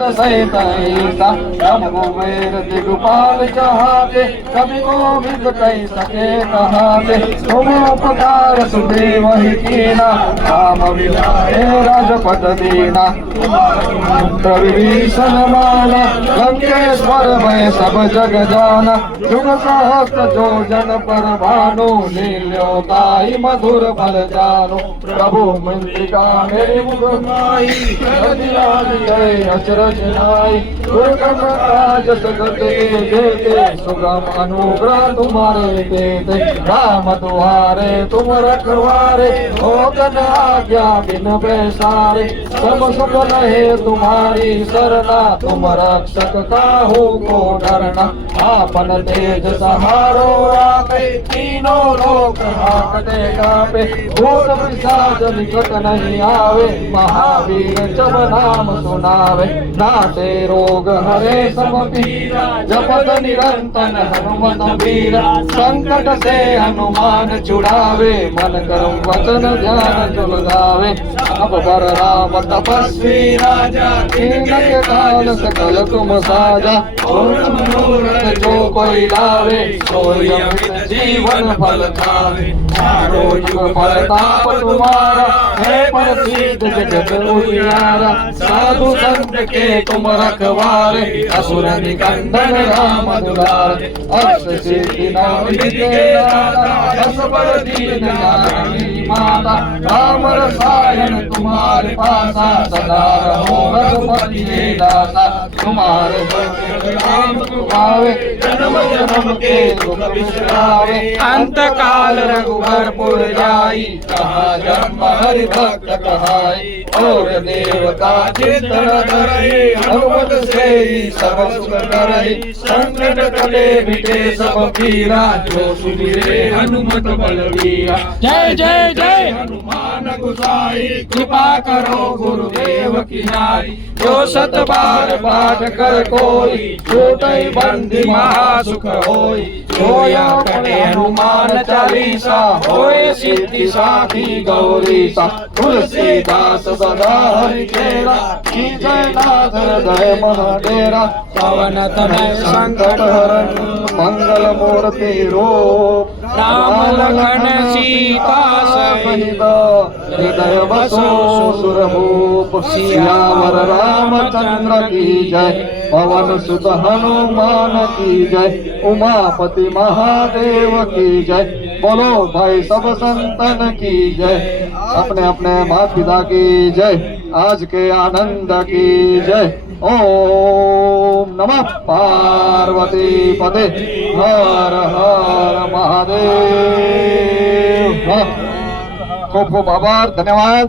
सहित ऐसा नमो मेर दिगपाल जहाते कभी गोविंद कही सके कहाते तुम उपकार सुदेव ही कीना राम विलाए राजपट दीना विभीषण माना लंकेश्वर भय सब जग जाना युग सहस्त्र जो जन पर भानु लील्योताई मधुर फल जानो प्रभु मंत्रिका मेरी मुख माई अचरज नाई दुर्गम काज जगत के देते सुगम अनुग्रह तुम्हारे देते राम तुम्हारे तुम रखवारे हो कन आज्ञा बिन पैसारे सब सुख लहे तुम्हारी सरना तुम रक्षक काहू को डरना आपन तेज सहारो राखे तीनों लोक हाकते कापे भूत पिशाच निकट नहीं आवे महावीर जब नाम सुनावे नाते रोग हरे सब पीरा जपत निरंतर हनुमत वीरा संकट से हनुमान छुड़ावे मन करम वचन ध्यान जो लगावे अब बर राम तपस्वी राजा के काल सकल तुम साजा मनोरथ जो कोई लावे सोई अमित जीवन फल खावे चारों युग प्रताप तुम्हारा है प्रसिद्ध जगत उजियारा साधु संत के तुम रखवारे असुर निकंदन राम दुलारे अष्ट सिद्धि नव निधि असबर दीन नारायणी माता राम रसायन तुम्हारे पासा सदा रहो रघुपति के दासा तुम्हारे राम तुम्हारे जन्म जन्म के दुख बिसरावे अंत काल रघुबरपुर जाई कहा जन्म हरि भक्त कहाई और देवता चित्तन धरई हनुमत से सब सुख करई संकट कले मिटे सब पीरा जो सुमिरे हनुमत बलवीरा जय जय जय हनुमान गोसाई कृपा करो गुरुदेव की नाई जो सत बार पाठ कर कोई छूटई बंदी महासुख होई जोया पढ़े हनुमान चालीसा होए सिद्धि साखी गौरीसा तुलसीदास सदा हरि चेरा की जय नाथ हृदय मन डेरा पवन तनय संकट हरण मंगल मूर्ति रूप राम लखन सीता सहित हृदय बसो सुरभूप सियावर रामचंद्र की जय पवन सुत हनुमान की जय उमापति महादेव की जय बोलो भाई सब संतन की जय अपने अपने माता पिता की जय आज के आनंद की जय ओम नमः पार्वती पते हर हर महादेव खूब खूब आभार धन्यवाद।